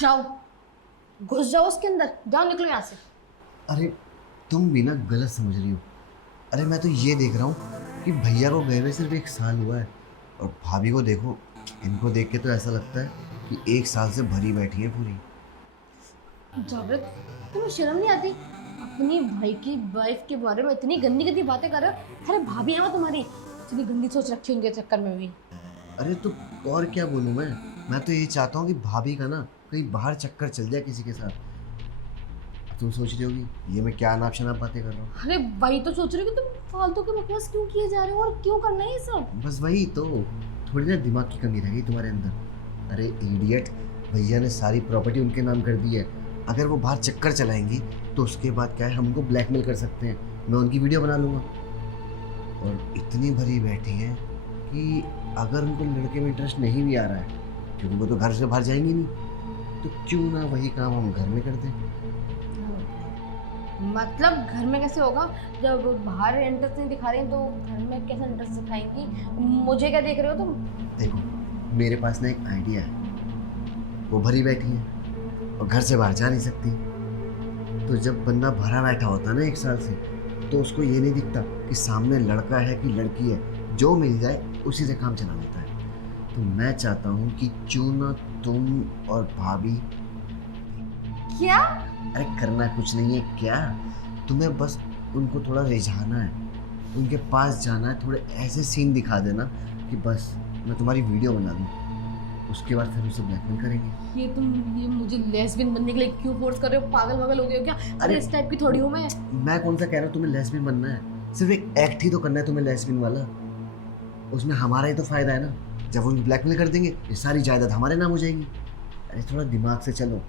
जाओ, घुस जाओ उसके अंदर, जाओ निकलो यहाँ से। अरे तुम भी ना गलत समझ रही हो। अरे मैं तो ये देख रहा हूँ कि भैया को गए हुए सिर्फ 1 साल हुआ है और भाभी को देखो, इनको देख के तो ऐसा लगता है कि 1 साल से भरी बैठी है पूरी। जावेद, तुम्हें शर्म नहीं आती? अपनी भाई की वाइफ के बारे में इतनी गंदी गंदी बातें कर रहे हो। अरे भाभी है वो तुम्हारी, इतनी गंदी सोच रखी है उनके चक्कर में भी। अरे तो और क्या बोलूँ मैं तो ये चाहता हूँ कि भाभी का ना कहीं बाहर चक्कर चल जाए किसी के साथ। तुम सोच रही होगी ये मैं क्या अनाप शनाप बातें कर रहा हूँ। अरे वही तो सोच रही हो कि तुम फालतू के बकवास क्यों किए जा रहे हो और क्यों करना है ये सब। बस वही तो, थोड़ी ना दिमाग की कमी रह गई तुम्हारे अंदर। अरे इडियट, भैया ने सारी प्रॉपर्टी उनके नाम कर दी है। अगर वो बाहर चक्कर चलाएंगी तो उसके बाद क्या है, हम उनको ब्लैकमेल कर सकते हैं। मैं उनकी वीडियो बना लूँगा। और इतनी भरी बैठी हैं कि अगर उनको लड़के में इंटरेस्ट नहीं भी आ रहा है, क्योंकि वो तो घर से बाहर जाएंगे नहीं, तो क्यों ना वही काम हम घर में कर दें। मतलब घर में कैसे होगा? जब बाहर इंटरेस्ट नहीं दिखा रही हैं, तो घर में कैसे इंटरेस्ट दिखाएंगी? मुझे क्या देख रहे हो तुम? देखो मेरे पास ना एक आइडिया है। वो भरी बैठी है और घर से बाहर जा नहीं सकती। तो जब बंदा भरा बैठा होता है ना 1 साल से, तो उसको ये नहीं दिखता कि सामने लड़का है कि लड़की है, जो मिल जाए उसी से काम चला लेता है। तो मैं चाहता हूँ कि क्यों ना तुम और भाभी। क्या? अरे करना कुछ नहीं है क्या, तुम्हें बस उनको थोड़ा रिझाना है, उनके पास जाना है, थोड़े ऐसे सीन दिखा देना कि बस मैं तुम्हारी वीडियो बना दूँ। उसके बाद फिर उसे ब्लैकमेल करेंगे। ये मुझे लेस्बियन बनने के लिए क्यों फोर्स कर रहे हो? पागल वागल हो गए हो क्या? अरे इस टाइप की थोड़ी हूँ मैं कौन सा कह रहा हूँ तुम्हें लेस्बियन बनना है। सिर्फ एक एक्ट ही तो करना है तुम्हें लेस्बियन वाला। उसमें हमारा ही तो फायदा है ना। जब वो ब्लैकमेल कर देंगे ये सारी जायदाद हमारे नाम हो जाएगी। अरे थोड़ा दिमाग से चलो,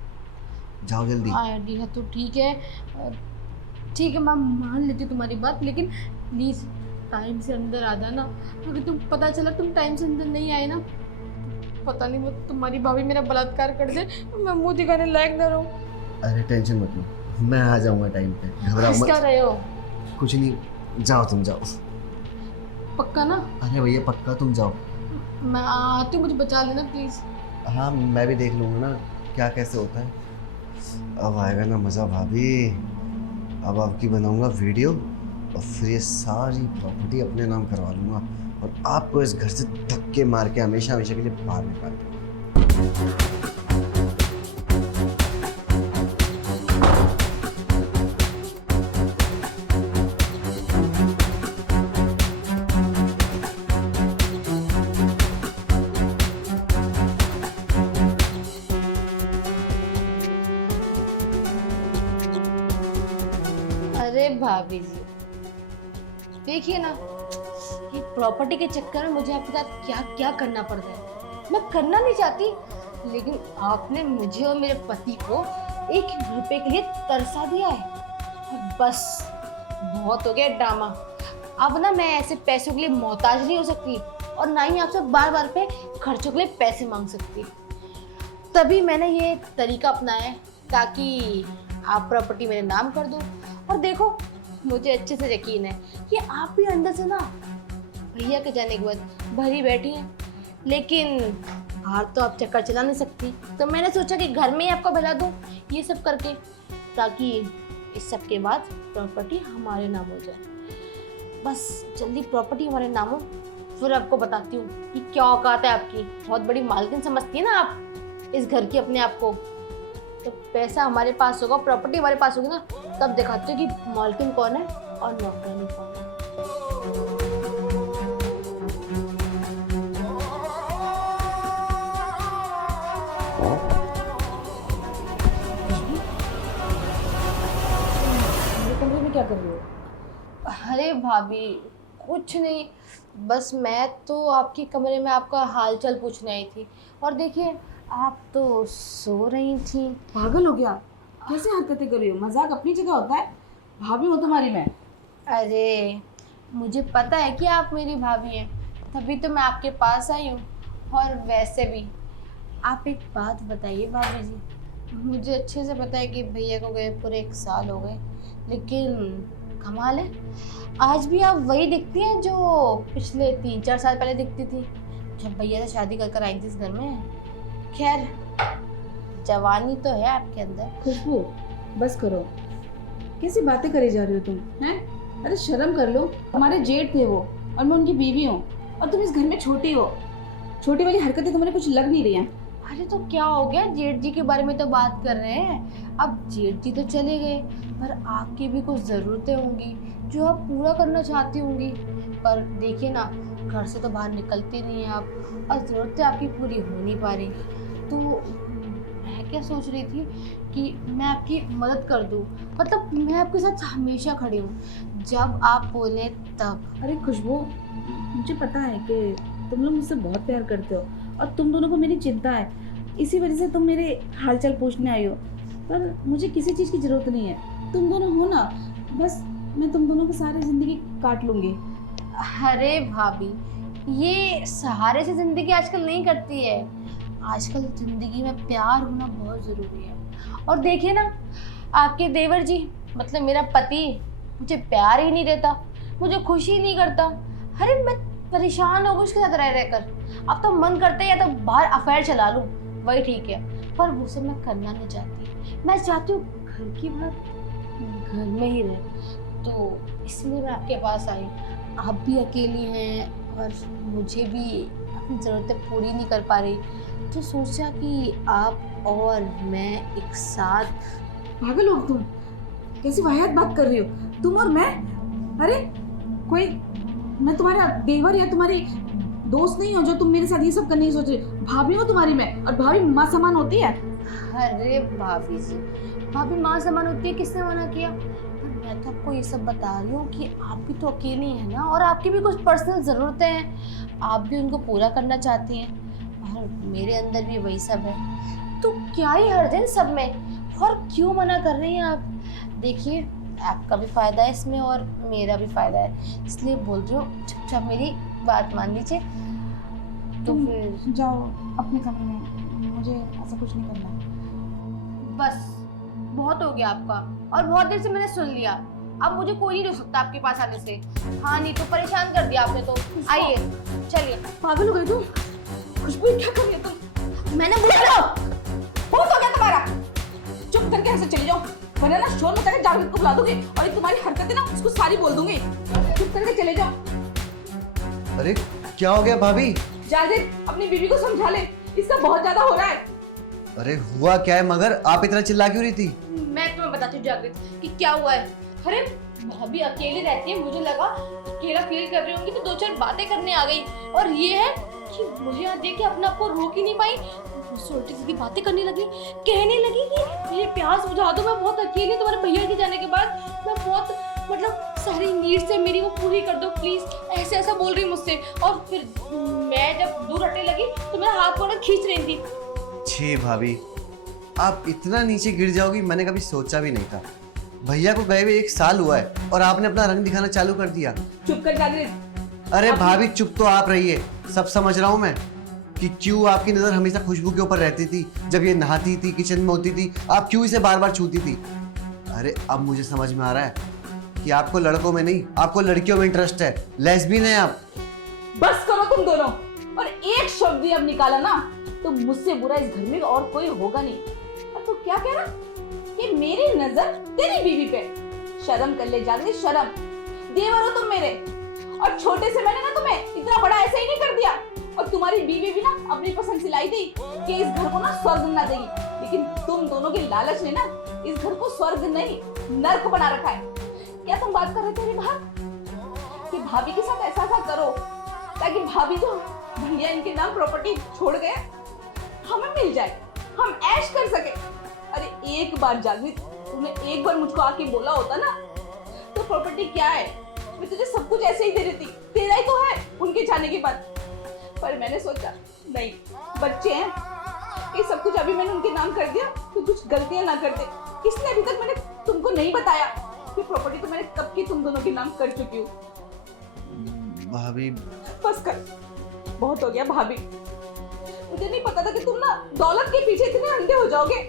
जाओ जल्दी। आइडिया तो ठीक है, मैं मान लेती हूँ तुम्हारी बात, लेकिन प्लीज टाइम से अंदर आ जाना। अगर तुम पता चला तुम टाइम से अंदर नहीं आए ना, पता नहीं वो तुम्हारी भाभी मेरा बलात्कार कर दे, मैं मुंह दिखाने लायक ना रहूं। अरे टेंशन मत लो, मैं आ जाऊंगा टाइम पे, घबराओ मत। क्या रहे हो? कुछ नहीं, जाओ तुम जाओ। पक्का ना? अरे भैया पक्का, तुम जाओ। मैं आती हूँ, मुझे बचा लेना प्लीज। हाँ मैं भी देख लूँगा ना क्या कैसे होता है। अब आएगा ना मज़ा भाभी। अब आपकी बनाऊंगा वीडियो और फिर ये सारी प्रॉपर्टी अपने नाम करवा लूँगा और आपको इस घर से धक्के मार के हमेशा हमेशा के लिए बाहर निकाल दूँगा। अरे भाभी जी, देखिए ना, ये प्रॉपर्टी के चक्कर में मुझे आपके साथ क्या क्या करना पड़ रहा है। मैं करना नहीं चाहती, लेकिन आपने मुझे और मेरे पति को 1 रुपए के लिए तरसा दिया है। और बस बहुत हो गया ड्रामा। अब ना मैं ऐसे पैसों के लिए मोहताज नहीं हो सकती, और ना ही आपसे बार बार पे खर्चों के लिए पैसे मांग सकती। तभी मैंने ये तरीका अपनाया है, ताकि आप प्रॉपर्टी मेरे नाम कर दो। और देखो, मुझे अच्छे से यकीन है कि आप भी अंदर से ना भैया के जाने के बाद भरी बैठी हैं, लेकिन बाहर तो आप चक्कर चला नहीं सकती। तो मैंने सोचा कि घर में ही आपको बहला दूं ये सब करके, ताकि इस सब के बाद प्रॉपर्टी हमारे नाम हो जाए। बस जल्दी प्रॉपर्टी हमारे नाम हो, फिर आपको बताती हूँ कि क्या औकात है आपकी। बहुत बड़ी मालकिन समझती है ना आप इस घर की अपने आप को। तो पैसा हमारे पास होगा, प्रॉपर्टी हमारे पास होगी ना, तब दिखाते हो कि मालकिन कौन है और नौकरानी कौन है। मेरे कमरे में क्या कर रही हो? अरे भाभी कुछ नहीं, बस मैं तो आपके कमरे में आपका हालचाल पूछने आई थी, और देखिए आप तो सो रही थी। पागल हो गया? कैसे हरकतें कर रही हो? मजाक अपनी जगह होता है, भाभी हो तुम्हारी मैं। अरे मुझे पता है कि आप मेरी भाभी हैं, तभी तो मैं आपके पास आई हूँ। और वैसे भी आप एक बात बताइए भाभी जी, मुझे अच्छे से पता है कि भैया को गए पूरे 1 साल हो गए, लेकिन कमाल है, आज भी आप वही दिखती हैं जो पिछले 3-4 साल पहले दिखती थी, जब भैया से शादी कर कर आई थी इस घर में। खैर जवानी तो है आपके अंदर। खुशबू बस करो, कैसी बातें करी जा रही हो तुम हैं? अरे शर्म कर लो, हमारे जेठ थे वो और मैं उनकी बीवी हूँ, और तुम इस घर में छोटी हो। छोटी वाली हरकतें तुम्हारे कुछ लग नहीं रही हैं। अरे तो क्या हो गया, जेठ जी के बारे में तो बात कर रहे हैं। अब जेठ जी तो चले गए, पर आपकी भी कुछ ज़रूरतें होंगी जो आप पूरा करना चाहती होंगी। पर देखिए ना, घर से तो बाहर निकलते नहीं हैं आप, और ज़रूरतें आपकी पूरी हो नहीं पा रही। तो मैं क्या सोच रही थी कि मैं आपकी मदद कर दूँ, मतलब मैं आपके साथ हमेशा खड़ी हूँ, जब आप बोलें तब। अरे खुशबू, मुझे पता है कि तुम लोग मुझसे बहुत प्यार करते हो और तुम दोनों को मेरी चिंता है, इसी वजह से तुम मेरे हालचाल पूछने आई हो। पर मुझे किसी चीज़ की ज़रूरत नहीं है, तुम दोनों हो ना, बस मैं तुम दोनों की सारी ज़िंदगी काट लूँगी। अरे भाभी, ये सहारे से ज़िंदगी आजकल नहीं कटती है। आजकल ज़िंदगी में प्यार होना बहुत ज़रूरी है। और देखिए ना, आपके देवर जी, मतलब मेरा पति, मुझे प्यार ही नहीं देता, मुझे खुशी ही नहीं करता। अरे मैं परेशान हो गई उसके साथ रह रहकर। अब तो मन करता है या तो बाहर अफेयर चला लूँ, वही ठीक है, पर वो सब मैं करना नहीं चाहती। मैं चाहती हूँ घर की बात घर में ही रहे। तो इसलिए मैं आपके पास आई। आप भी अकेली हैं और मुझे भी अपनी ज़रूरतें पूरी नहीं कर पा रही, तो सोचा कि आप और मैं एक साथ। पागल हो तुम, कैसी वाहियात बात कर रही हो तुम और मैं? अरे कोई, मैं तुम्हारा देवर या तुम्हारी दोस्त नहीं हो जो तुम मेरे साथ ये सब करने की सोच रही। भाभी हो तुम्हारी मैं, और भाभी माँ समान होती है। अरे भाभी जी, भाभी माँ समान होती है, किसने मना किया? पर मैं तो आपको ये सब बता रही हूँ कि आप भी तो अकेली हैं ना, और आपकी भी कुछ पर्सनल ज़रूरतें हैं, आप भी उनको पूरा करना चाहती हैं, और मेरे अंदर भी वही सब है। तो क्या ही हर्ज है सब में, और क्यों मना कर रही हैं आप? देखिए, आपका भी फ़ायदा है इसमें और मेरा भी फ़ायदा है, इसलिए बोल रही हूँ, चुपचाप मेरी बात मान लीजिए। तो तुम फिर जाओ अपने कमरे में, मुझे ऐसा कुछ नहीं करना। बस बहुत हो गया आपका, और बहुत देर से मैंने सुन लिया। अब मुझे कोई नहीं रोक सकता आपके पास आने से। हाँ नहीं तो परेशान कर दिया आपने तो। आइए, चलिए। पागल हो गई तुम? खुशबू क्या कर रही हो तुम? मैंने बोला बहुत हो गया तुम्हारा, चुप करके यहाँ से चली जाओ, वरना ना शोर मचा के जावेद को बुला दूंगी और ये तुम्हारी हरकतें ना उसको सारी बोल दूंगी। चुप करके चले जाओ। अरे क्या हो गया भाभी? जावेद अपनी बीवी को समझा ले, इसका बहुत ज्यादा हो रहा है। अरे हुआ क्या है मगर, आप इतना चिल्ला क्यों रही थी? मैं तुम्हें बताती हूँ जागृत कि क्या हुआ है। अरे भाभी अकेले रहती है, मुझे लगा अकेला फील कर रही होंगी तो दो चार बातें करने आ गई, और ये है कि मुझे यहाँ देख के अपने आप को रोक ही नहीं पाई, मुझसे उल्टी सीधी बातें करने लगी, कहने लगी कि मेरे प्यास बुझा दो, मैं बहुत अकेली, तुम्हारे भैया के जाने के बाद मैं बहुत, मतलब सारी नीड से मेरी वो पूरी कर दो प्लीज, ऐसे ऐसा बोल रही मुझसे। और फिर मैं जब दूर हटने लगी तो मेरा हाथ पकड़ खींच रही थी। छी भाभी, आप इतना नीचे गिर जाओगी मैंने कभी सोचा भी नहीं था। भैया को गए हुए 1 साल हुआ है और आपने अपना रंग दिखाना चालू कर दिया। चुप कर जावेद। अरे भाभी चुप तो आप रहिए, सब समझ रहा हूँ मैं कि क्यों आपकी नजर हमेशा खुशबू के ऊपर रहती थी। जब ये नहाती थी, किचन में होती थी, आप क्यों इसे बार बार छूती थी। अरे अब मुझे समझ में आ रहा है कि आपको लड़कों में नहीं, आपको लड़कियों में इंटरेस्ट है, लेस्बियन है आप। बस करो तुम दोनों, और एक शब्द भी अब निकाला ना तो मुझसे बुरा इस घर में और कोई होगा नहीं। और तू क्या कह रहा कि मेरी नजर तेरी बीवी पे? शर्म कर ले जागृत, शर्म। देवर हो तुम मेरे, और छोटे से मैंने ना तुम्हें इतना बड़ा ऐसे ही नहीं कर दिया। और तुम्हारी बीवी भी ना अपनी पसंद से लाई थी कि इस घर को ना स्वर्ग बना देगी, लेकिन तुम दोनों के लालच ने ना इस घर को स्वर्ग नहीं नर्क बना रखा है। क्या तुम बात कर रहे थे बाहर कि भाभी के साथ ऐसा ऐसा करो ताकि भाभी जो भैया इनके नाम प्रॉपर्टी छोड़ गए हमें मिल जाए, हम ऐश कर सके। अरे एक बार जागृत, तुमने एक बार मुझको आके बोला होता ना तो प्रॉपर्टी क्या है, मैं तुझे सब कुछ ऐसे ही दे देती, तेरा ही तो है उनके जाने के बाद। पर मैंने सोचा नहीं, बच्चे हैं, ये सब कुछ अभी मैंने उनके नाम कर दिया तो कुछ गलतियां ना कर दे, इसलिए अभी तक मैंने तुमको नहीं बताया कि प्रॉपर्टी तो मैंने कब की तुम दोनों के नाम कर चुकी हूँ। भाभी बस कर, बहुत हो गया भाभी। मुझे नहीं पता था कि तुम ना दौलत के पीछे इतने अंधे हो जाओगे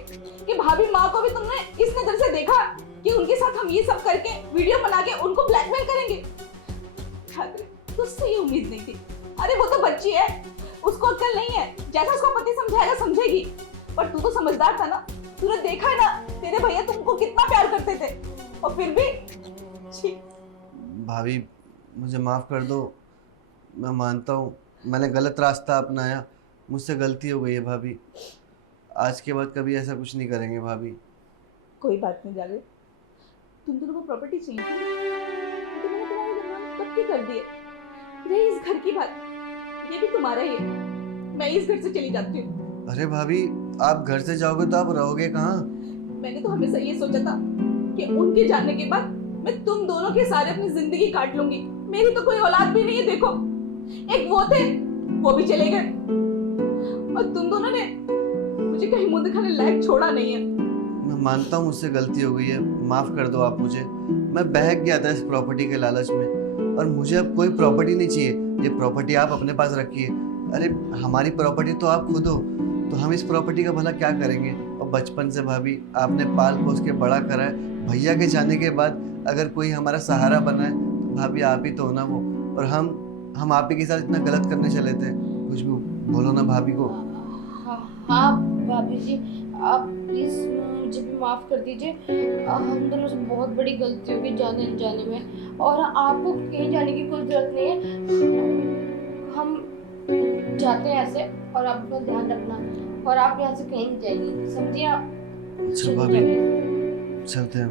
कि भाभी माँ को भी तुमने इस नजर से देखा कि उनके साथ हम ये सब करके वीडियो बना के उनको ब्लैकमेल करेंगे। तुझसे ये उम्मीद नहीं थी। अरे वो तो बच्ची है, उसको अक्ल नहीं है, जैसा उसका पति समझाएगा समझेगी। पर तू तो समझदार था ना, तूने देखा है ना तेरे भैया तुमको कितना प्यार करते थे, और फिर भी छी। भाभी मुझे माफ़ कर दो, मैं मानता हूँ मैंने गलत रास्ता अपनाया, मुझसे गलती हो गई है भाभी। आज के बाद कभी ऐसा कुछ नहीं करेंगे भाभी। कोई बात नहीं जावेद, तुम दोनों को प्रॉपर्टी चाहिए थी, तो मैंने तुम्हारे दिमाग कब की कर दिए। रही इस घर की बात, ये भी तुम्हारा ही है, मैं इस घर से चली जाती हूँ। अरे भाभी आप घर से जाओगे तो आप रहोगे कहाँ? मैंने तो हमेशा ये सोचा था कि उनके जाने के बाद मैं तुम दोनों के सारे अपनी जिंदगी काट लूंगी। मेरी तो कोई औलाद भी नहीं है, देखो एक वो थे, वो भी चले गए, और तुम दोनों ने मुझे कहीं मुंह दिखाने लायक छोड़ा नहीं है। मैं मानता हूँ मुझसे गलती हो गई है, माफ़ कर दो आप मुझे। मैं बहक गया था इस प्रॉपर्टी के लालच में, और मुझे अब कोई प्रॉपर्टी नहीं चाहिए। ये प्रॉपर्टी आप अपने पास रखिए। अरे हमारी प्रॉपर्टी तो आप खुद हो, तो हम इस प्रॉपर्टी का भला क्या करेंगे? और बचपन से भाभी आपने पाल पोस के बड़ा करा है, भैया के जाने के बाद अगर कोई हमारा सहारा बना है तो भाभी आप ही तो हो ना वो। और हम आप ही के साथ इतना गलत करने चले थे। कुछ भी बोलो ना भाभी को। हाँ भाभी जी, आप प्लीज़ मुझे भी माफ़ कर दीजिए। हम दोनों से बहुत बड़ी गलती होगी जाने अनजाने में, और आपको कहीं जाने की कोई ज़रूरत नहीं है। हम जाते हैं ऐसे, और आप अपना ध्यान रखना, और आप यहाँ से कहीं नहीं जाएंगी, समझिए आप? अच्छा भाभी चलते हैं।